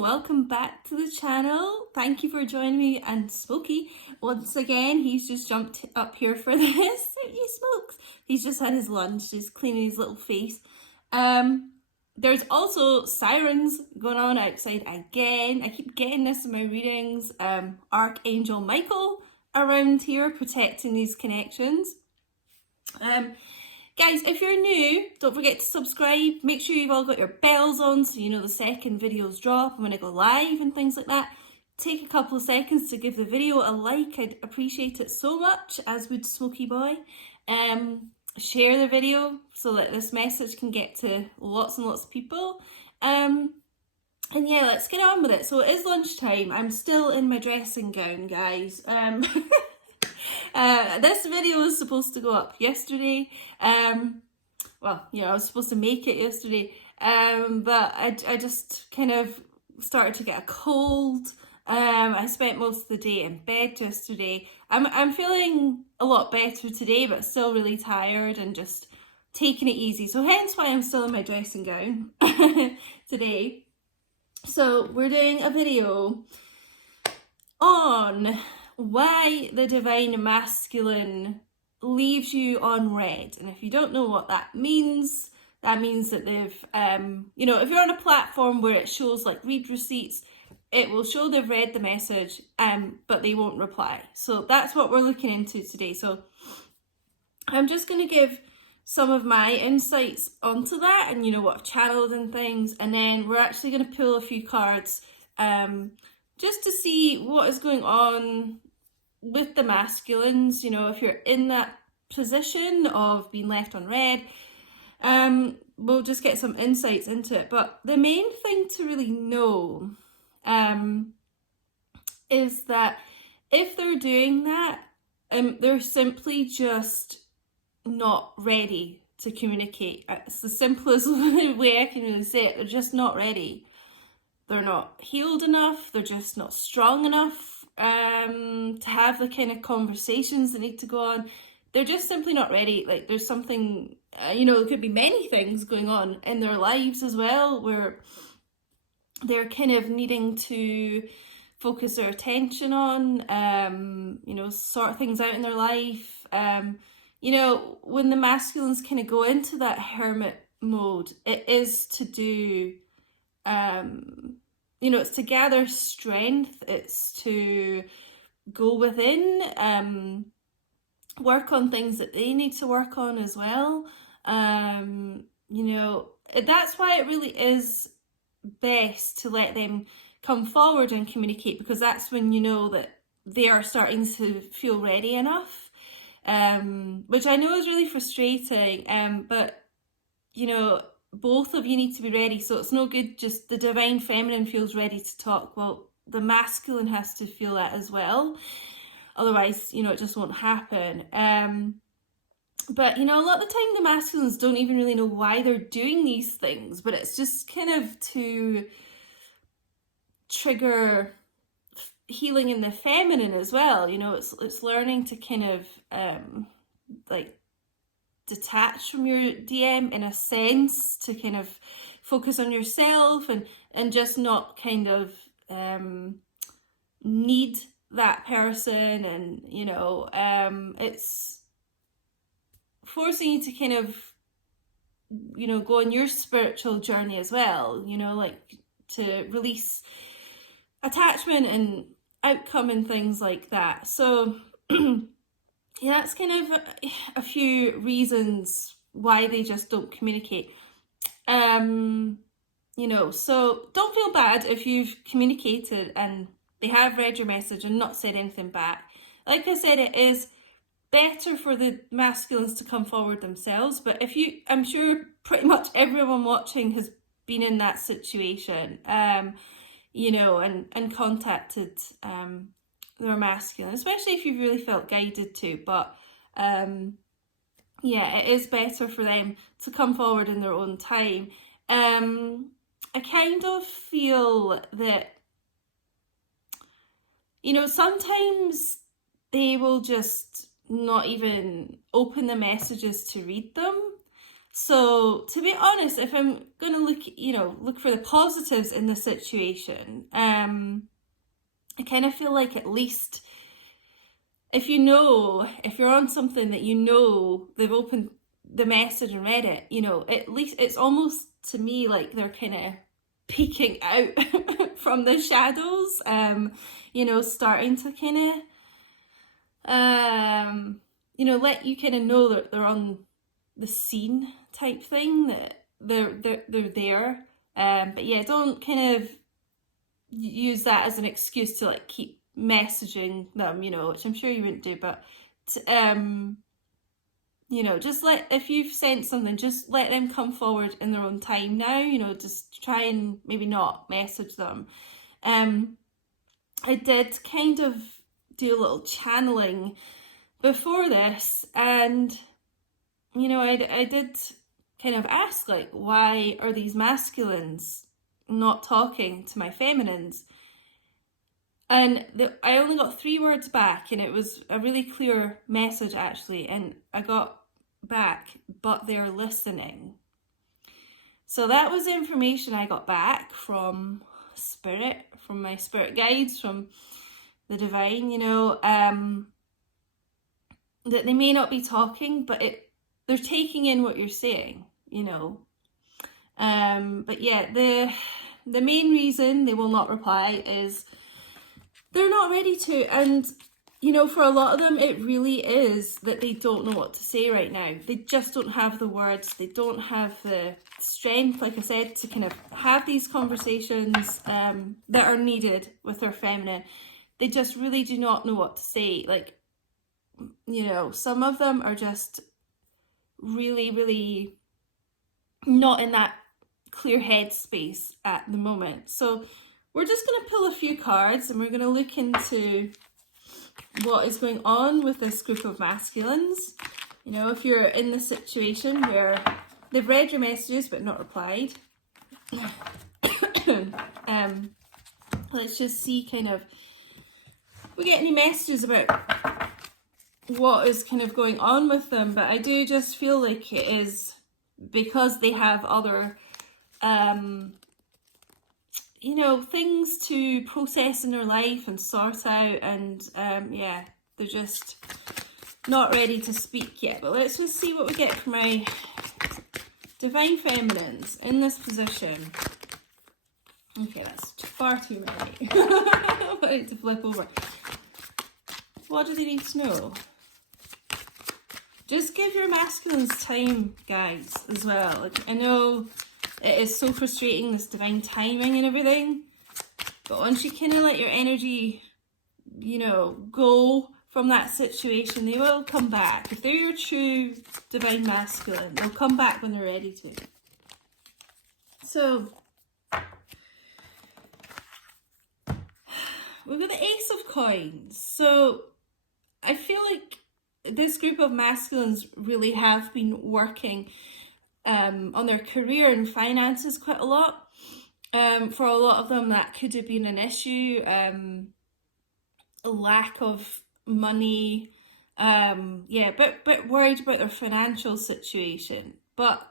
welcome back to the channel. Thank you for joining me and Smokey. Once again, he's just jumped up here for this. He smokes. He's just had his lunch, just cleaning his little face. There's also sirens going on outside again. I keep getting this in my readings. Archangel Michael around here protecting these connections. Guys, if you're new, don't forget to subscribe. Make sure you've all got your bells on so you know the second videos drop and when I go live and things like that. Take a couple of seconds to give the video a like. I'd appreciate it so much, as would Smokey Boy. Share the video so that this message can get to lots and lots of people. And yeah, let's get on with it. So it is lunchtime. I'm still in my dressing gown, guys. This video was supposed to go up yesterday. Well, you know, I was supposed to make it yesterday. But I just kind of started to get a cold. I spent most of the day in bed yesterday. I'm feeling a lot better today, but still really tired and just taking it easy. So hence why I'm still in my dressing gown today. So we're doing a video on why the Divine Masculine leaves you on red. And if you don't know what that means that they've, you know, if you're on a platform where it shows like read receipts, it will show they've read the message, but they won't reply. So that's what we're looking into today. So I'm just going to give some of my insights onto that and, you know, what I've channeled and things. And then we're actually going to pull a few cards just to see what is going on with the masculines. You know, if you're in that position of being left on red, we'll just get some insights into it. But the main thing to really know is that if they're doing that, they're simply just not ready to communicate. It's the simplest way I can really say it. They're just not ready. They're not healed enough. They're just not strong enough to have the kind of conversations that need to go on. They're just simply not ready. Like there's something, you know, there could be many things going on in their lives as well where they're kind of needing to focus their attention on, you know, sort things out in their life. You know, when the masculines kind of go into that hermit mode, it is to do, you know, it's to gather strength. It's to go within, work on things that they need to work on as well. You know, that's why it really is best to let them come forward and communicate, because that's when you know that they are starting to feel ready enough, which I know is really frustrating, but you know, both of you need to be ready. So it's no good just the divine feminine feels ready to talk. Well, the masculine has to feel that as well, otherwise, you know, it just won't happen. But, you know, a lot of the time the masculines don't even really know why they're doing these things, but it's just kind of to trigger healing in the feminine as well. You know, it's learning to kind of like detach from your DM in a sense, to kind of focus on yourself and just not kind of need that person. And, you know, it's forcing you to kind of, you know, go on your spiritual journey as well, you know, like to release attachment and outcome and things like that. So yeah, that's kind of a few reasons why they just don't communicate. You know, so don't feel bad if you've communicated and they have read your message and not said anything back. Like I said, it is better for the masculines to come forward themselves, but if you, I'm sure pretty much everyone watching has been in that situation, you know, and contacted their masculine, especially if you've really felt guided to. But yeah, it is better for them to come forward in their own time. I kind of feel that, you know, sometimes they will just not even open the messages to read them. So to be honest, if I'm going to look for the positives in the situation, I kind of feel like at least if you're on something that they've opened the message and read it, at least it's almost to me like they're kind of peeking out from the shadows, starting to kind of, let you kind of know that they're on the scene type thing, that they're there. But yeah, don't kind of use that as an excuse to like keep messaging them, which I'm sure you wouldn't do, but just if you've sent something, just let them come forward in their own time now, just try and maybe not message them. I did kind of do a little channeling before this, and I did kind of ask, like, why are these masculines not talking to my feminines? And I only got 3 words back, and it was a really clear message actually, and I got back, but they're listening. So that was the information I got back from spirit, from my spirit guides, from the divine, that they may not be talking, but they're taking in what you're saying, But yeah, the main reason they will not reply is they're not ready to. And, for a lot of them, it really is that they don't know what to say right now. They just don't have the words. They don't have the strength, like I said, to kind of have these conversations that are needed with their feminine. They just really do not know what to say. Like, some of them are just really, really not in that clear head space at the moment. So we're just going to pull a few cards, and we're going to look into what is going on with this group of masculines. If you're in the situation where they've read your messages but not replied, let's just see kind of, we get any messages about what is kind of going on with them. But I do just feel like it is because they have other things to process in their life and sort out, and they're just not ready to speak yet. But let's just see what we get from my divine feminines in this position. Okay, that's far too many. I need to flip over. What do they need to know? Just give your masculines time, guys, as well. Like, I know it is so frustrating, this divine timing and everything, but once you kind of let your energy, go from that situation, they will come back. If they're your true divine masculine, they'll come back when they're ready to. So we've got the Ace of Coins. So I feel like this group of masculines really have been working on their career and finances quite a lot. For a lot of them, that could have been an issue, a lack of money, but worried about their financial situation. But,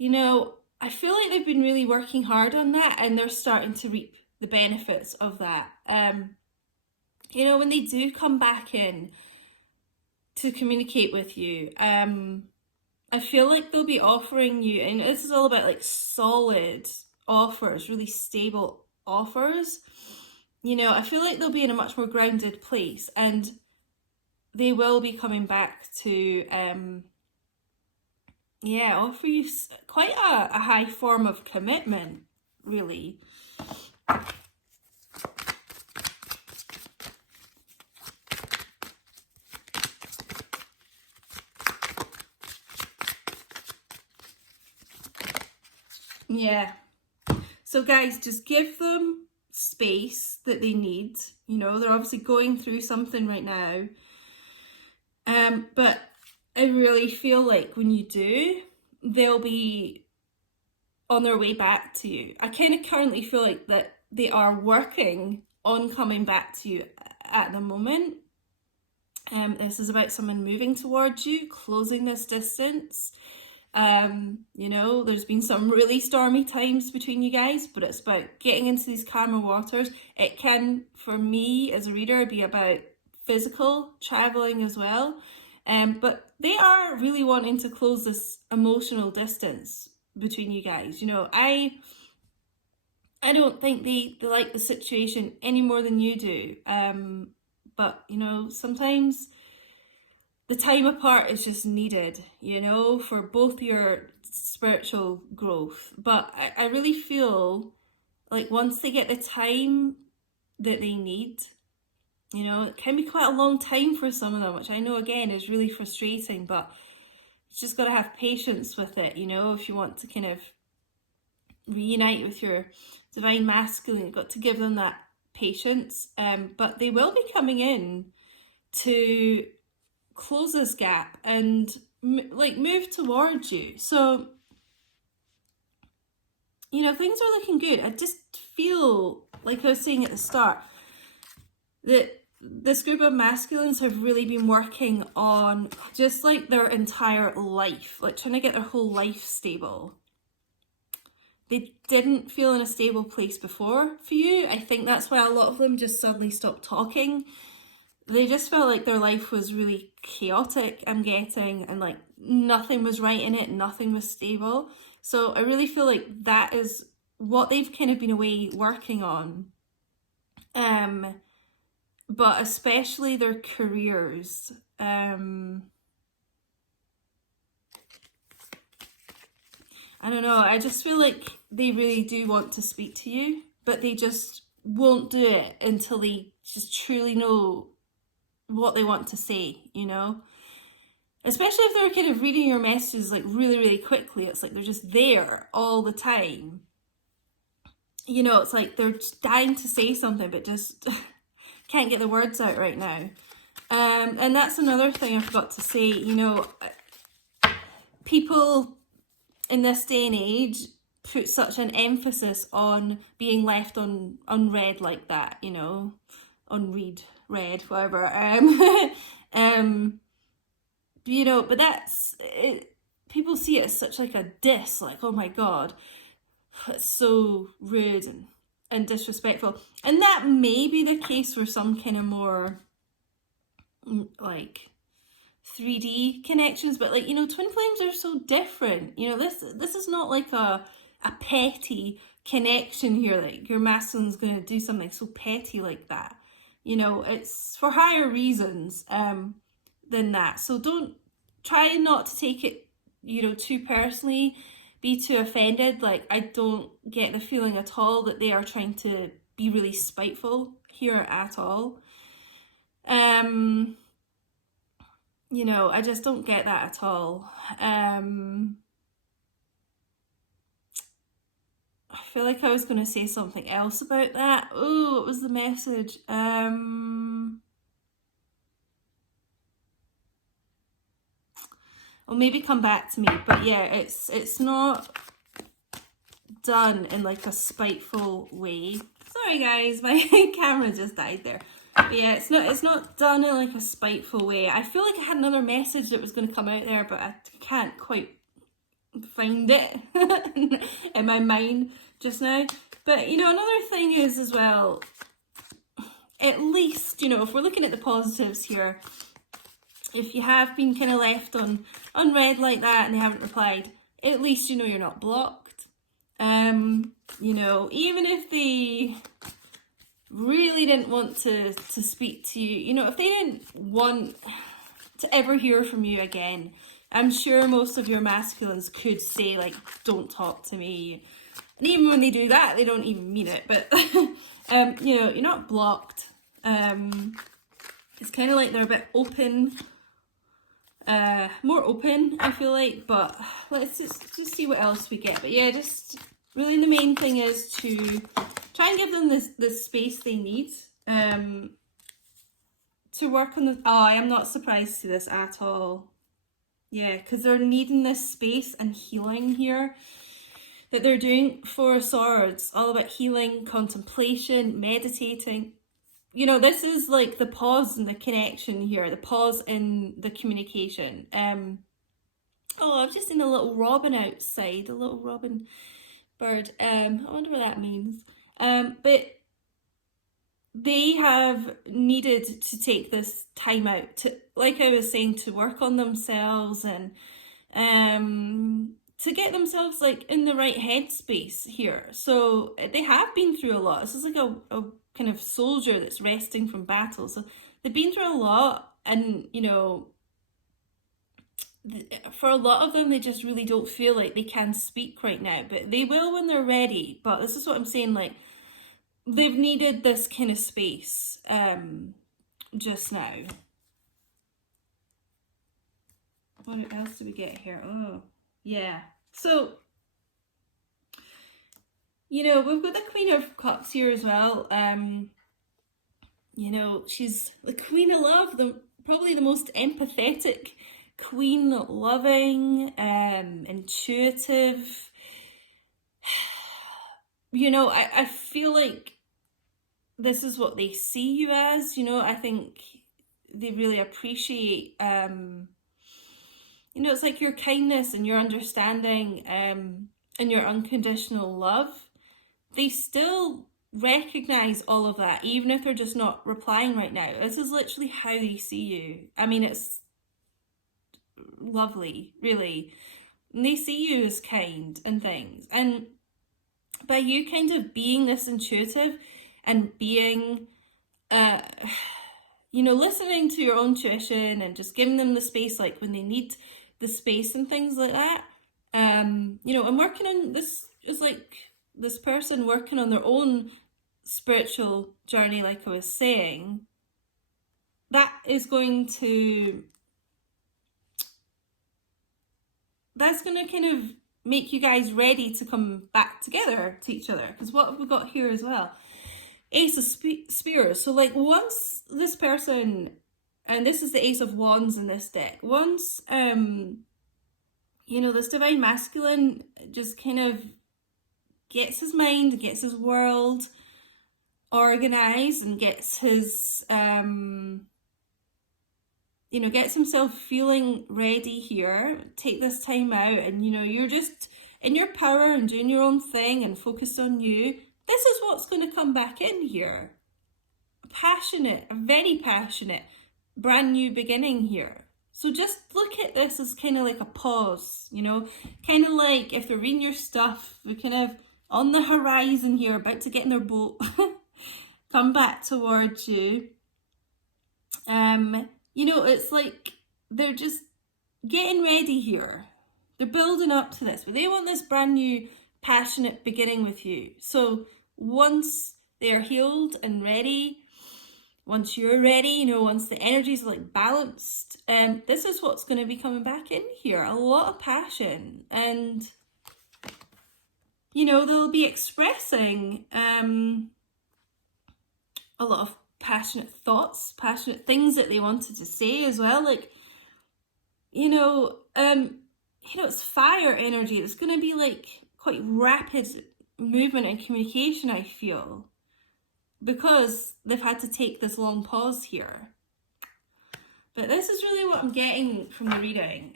I feel like they've been really working hard on that, and they're starting to reap the benefits of that. When they do come back in to communicate with you, I feel like they'll be offering you, and this is all about like solid offers, really stable offers. I feel like they'll be in a much more grounded place, and they will be coming back to, offer you quite a high form of commitment, really. Yeah. So guys, just give them space that they need. They're obviously going through something right now. But I really feel like when you do, they'll be on their way back to you. I kind of currently feel like that they are working on coming back to you at the moment. This is about someone moving towards you, closing this distance. You know, there's been some really stormy times between you guys, but it's about getting into these calmer waters. It can, for me as a reader, be about physical traveling as well. But they are really wanting to close this emotional distance between you guys. You know, I don't think they like the situation any more than you do. But, you know, sometimes the time apart is just needed, you know, for both your spiritual growth. But I really feel like once they get the time that they need, you know, it can be quite a long time for some of them, which I know, again, is really frustrating, but you just got to have patience with it, you know, if you want to kind of reunite with your divine masculine, you've got to give them that patience. But they will be coming in to close this gap and like move towards you. So, you know, things are looking good. I just feel, like I was saying at the start, that this group of masculines have really been working on just like their entire life, like trying to get their whole life stable. They didn't feel in a stable place before for you. I think that's why a lot of them just suddenly stopped talking. They just felt like their life was really chaotic, I'm getting, and like nothing was right in it, nothing was stable. So I really feel like that is what they've kind of been away working on. But especially their careers. I don't know, I just feel like they really do want to speak to you, but they just won't do it until they just truly know what they want to say, you know? Especially if they're kind of reading your messages like really, really quickly. It's like they're just there all the time. You know, it's like they're just dying to say something, but just can't get the words out right now. And that's another thing I forgot to say, you know, people in this day and age put such an emphasis on being left unread like that, you know, read, whatever. You know, but that's it. People see it as such like a diss, like, oh my god, it's so rude and disrespectful. And that may be the case for some kind of more like 3D connections, but like, you know, twin flames are so different. You know, this is not like a petty connection here, like your masculine's going to do something so petty like that. You know, it's for higher reasons than that. So don't try not to take it, you know, too personally, be too offended. Like, I don't get the feeling at all that they are trying to be really spiteful here at all. You know, I just don't get that at all. I feel like I was going to say something else about that. Oh, what was the message? Or maybe come back to me. But yeah, it's not done in like a spiteful way. Sorry guys, my camera just died there. But yeah, it's not done in like a spiteful way. I feel like I had another message that was going to come out there, but I can't quite find it in my mind just now. But, you know, another thing is as well, at least, you know, if we're looking at the positives here, if you have been kind of left unread like that and they haven't replied, at least you know you're not blocked. You know, even if they really didn't want to speak to you, you know, if they didn't want to ever hear from you again, I'm sure most of your masculines could say, like, don't talk to me. And even when they do that, they don't even mean it. But, you know, you're not blocked. It's kind of like they're a bit open, more open, I feel like. But let's just see what else we get. But yeah, just really the main thing is to try and give them this space they need to work on the... Oh, I am not surprised to this at all. Yeah, because they're needing this space and healing here that they're doing. Four of Swords, all about healing, contemplation, meditating. you know, this is like the pause in the connection here, the pause in the communication. Oh, I've just seen a little robin outside, a little robin bird. I wonder what that means. But they have needed to take this time out to, like I was saying, to work on themselves and to get themselves like in the right headspace here. So they have been through a lot. This is like a kind of soldier that's resting from battle. So they've been through a lot, and you know, for a lot of them, they just really don't feel like they can speak right now, but they will when they're ready. But this is what I'm saying, like, they've needed this kind of space just now. What else do we get here? Oh, yeah. So, you know, we've got the Queen of Cups here as well. You know, she's the Queen of Love, probably the most empathetic queen, loving, intuitive. You know, I feel like this is what they see you as. You know, I think they really appreciate, you know, it's like your kindness and your understanding and your unconditional love. They still recognize all of that, even if they're just not replying right now. This is literally how they see you. I mean, it's lovely, really. And they see you as kind and things. And by you kind of being this intuitive and being, you know, listening to your own intuition and just giving them the space, like when they need the space and things like that, you know, and working on this is like this person working on their own spiritual journey, like I was saying, that is going to, that's going to kind of make you guys ready to come back together to each other. Because what have we got here as well? Ace of Spears. So like once this person, and this is the Ace of Wands in this deck, once you know, this Divine Masculine just kind of gets his mind, gets his world organized, and gets his you know, gets himself feeling ready here, take this time out, and you know, you're just in your power and doing your own thing and focused on you. This is what's going to come back in here. Passionate, a very passionate, brand new beginning here. So just look at this as kind of like a pause, you know, kind of like if they're reading your stuff, they're kind of on the horizon here, about to get in their boat, come back towards you. You know, it's like they're just getting ready here. They're building up to this, but they want this brand new passionate beginning with you. So once they're healed and ready, once you're ready, you know, once the energies are like balanced, this is what's going to be coming back in here. A lot of passion, and you know, they'll be expressing a lot of passionate thoughts, passionate things that they wanted to say as well. Like, you know, it's fire energy. It's going to be like quite rapid movement and communication, I feel, because they've had to take this long pause here. But this is really what I'm getting from the reading.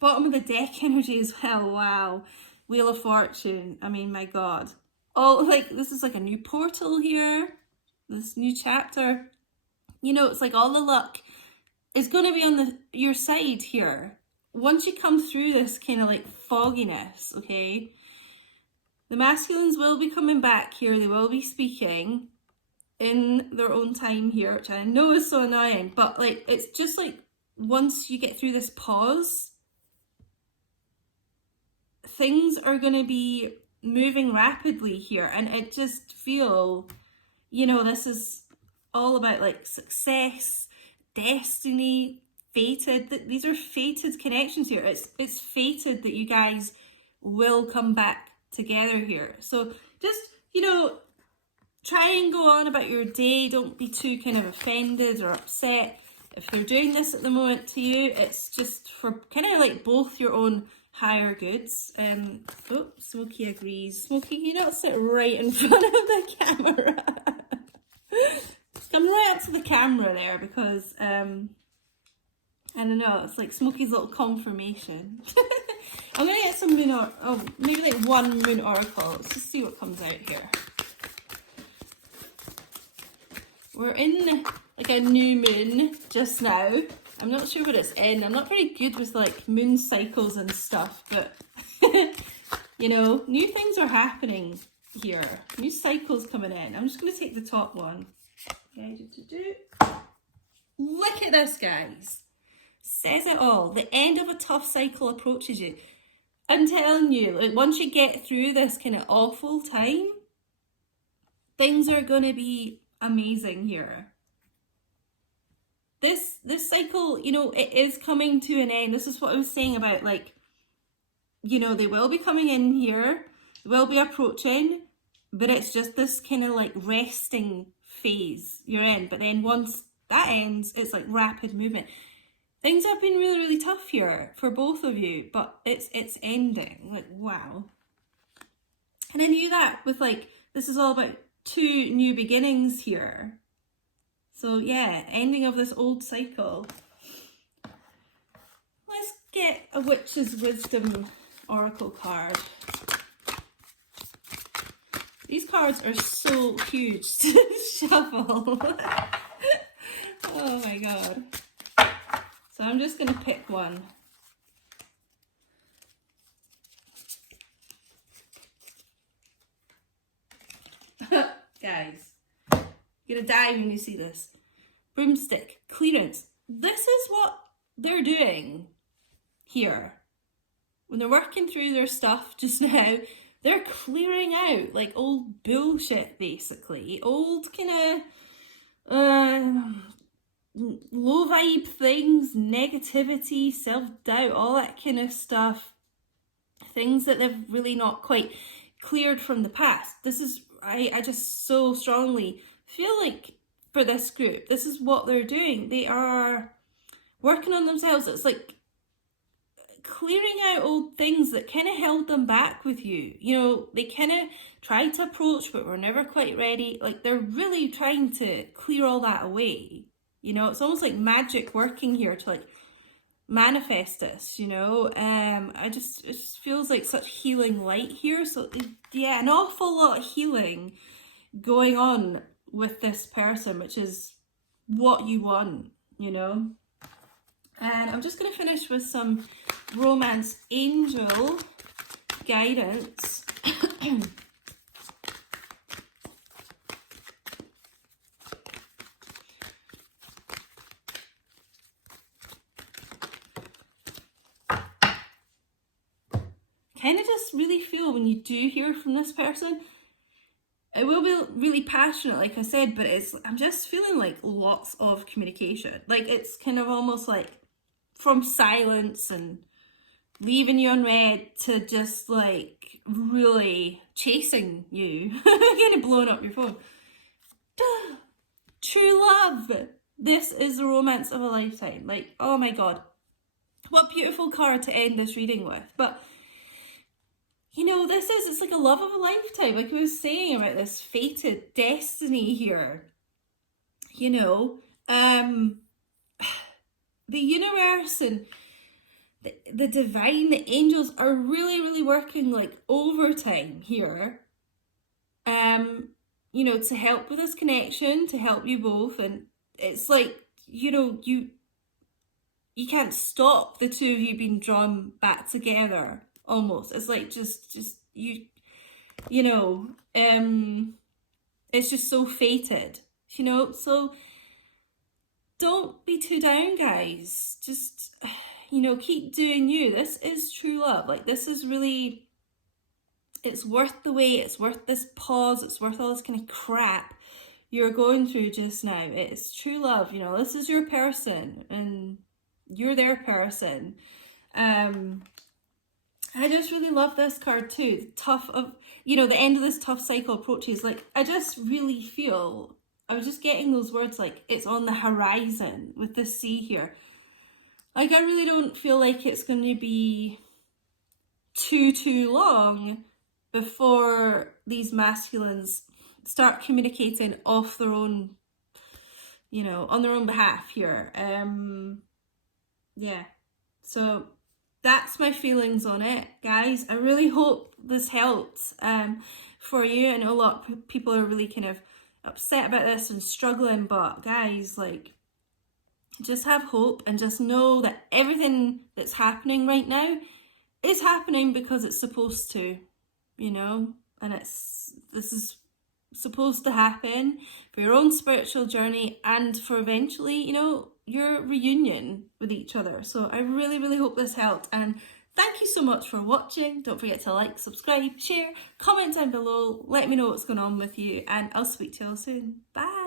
Bottom of the deck energy as well. Wow. Wheel of Fortune. I mean, my God. Oh, like, this is like a new portal here. This new chapter. You know, it's like all the luck is going to be on your side here. Once you come through this kind of like fogginess, okay? The masculines will be coming back here. They will be speaking in their own time here, which I know is so annoying. But like, it's just like once you get through this pause, things are going to be moving rapidly here. And I just feel, you know, this is all about like success, destiny, fated. These are fated connections here. It's fated that you guys will come back together here. So just, you know, try and go on about your day. Don't be too kind of offended or upset if they're doing this at the moment to you. It's just for kind of like both your own higher goods. Oh, Smokey agrees. Smokey, you don't sit right in front of the camera. Come right up to the camera there because, I don't know, it's like Smokey's little confirmation. I'm going to get some moon, maybe like one moon oracle. Let's just see what comes out here. We're in like a new moon just now. I'm not sure what it's in. I'm not very good with like moon cycles and stuff, but you know, new things are happening here. New cycles coming in. I'm just going to take the top one. Look at this, guys. Says it all. The end of a tough cycle approaches you. I'm telling you, like once you get through this kind of awful time, things are going to be amazing here. This cycle, you know, it is coming to an end. This is what I was saying about, like, you know, they will be coming in here, will be approaching, but it's just this kind of like resting phase you're in. But then once that ends, it's like rapid movement. Things have been really, really tough here for both of you, but it's ending. Like, wow. And I knew that with like, this is all about 2 new beginnings here. So yeah, ending of this old cycle. Let's get a Witch's Wisdom Oracle card. These cards are so huge to shuffle. Oh my god. So I'm just going to pick one. Guys, you're going to die when you see this. Broomstick, clearance. This is what they're doing here. When they're working through their stuff just now, they're clearing out like old bullshit, basically. Old kind of low vibe things, negativity, self-doubt, all that kind of stuff. Things that they've really not quite cleared from the past. This is, I just so strongly feel like for this group, this is what they're doing. They are working on themselves. It's like clearing out old things that kind of held them back with you. You know, they kind of tried to approach, but were never quite ready. Like, they're really trying to clear all that away. You know, it's almost like magic working here to like manifest this, you know. It just feels like such healing light here. So yeah, an awful lot of healing going on with this person, which is what you want, you know. And I'm just going to finish with some romance angel guidance. Kind of just really feel when you do hear from this person, it will be really passionate, like I said, but I'm just feeling like lots of communication. Like, it's kind of almost like from silence and leaving you unread to just like really chasing you, kind of blowing up your phone. True love. This is the romance of a lifetime. Like, oh my god, what beautiful card to end this reading with. But you know, it's like a love of a lifetime. Like I was saying about this fated destiny here. You know, the universe and the divine, the angels are really, really working like overtime here. You know, to help with this connection, to help you both. And it's like, you know, you can't stop the two of you being drawn back together. Almost, it's like just you know, it's just so fated, you know. So don't be too down, guys. Just, you know, keep doing you. This is true love. Like, this is really, it's worth the wait. It's worth this pause. It's worth all this kind of crap you're going through just now. It's true love. You know, this is your person and you're their person. I just really love this card too. The end of this tough cycle approaches. Like, I just really feel, I was just getting those words like it's on the horizon with the sea here. Like, I really don't feel like it's going to be too long before these masculines start communicating off their own you know, on their own behalf here. Yeah, so that's my feelings on it, guys. I really hope this helps for you. I know a lot of people are really kind of upset about this and struggling, but guys, like, just have hope and just know that everything that's happening right now is happening because it's supposed to, you know, and this is supposed to happen for your own spiritual journey and for eventually, you know, your reunion with each other. So I really, really hope this helped, and thank you so much for watching. Don't forget to like, subscribe, share, comment down below, let me know what's going on with you, and I'll speak to you all soon. Bye.